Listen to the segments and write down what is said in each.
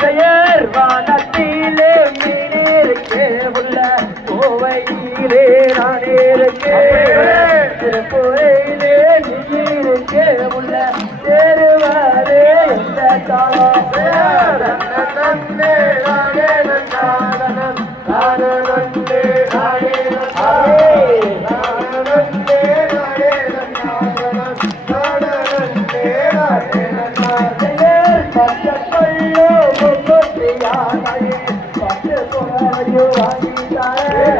பெயர் வானத்திலே மீனிருக்கே உள்ள கோவையிலே நான் இருக்கேன் திருப்புறையிலே நீருக்கே உள்ள தேருவாரே எந்த காலம்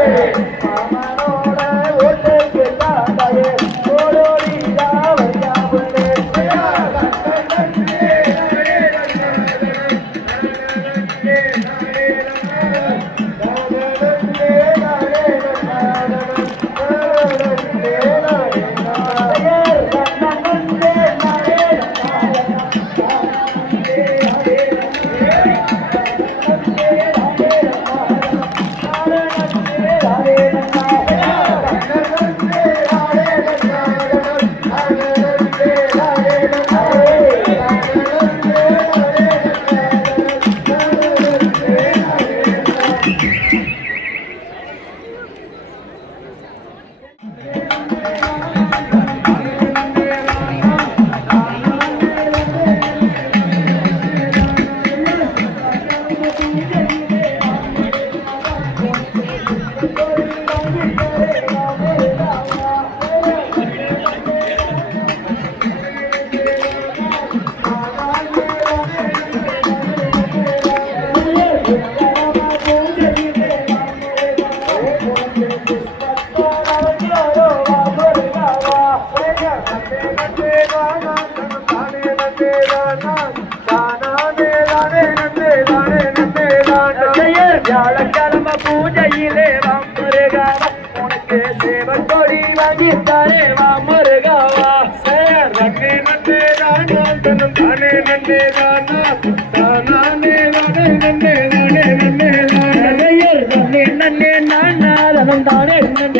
¡Vale! வியாழக்கிழமை பூஜையிலே வாமுருகாவா உனக்கு சேவக்கொடி வாங்கி தரே வாமுருகாவா சேர் நன்னே நன்னே தானா தனம் தானே நன்னே தானா தானானே தானே நன்னே தானே நன்னே தானையர் நன்னே நன்னே நானா தானே நன்னே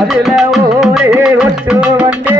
அதுல ஒரே ஒட்டு வண்டே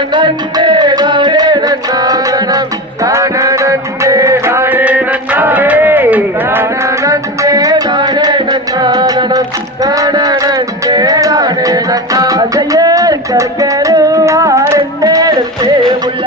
நானே உள்ள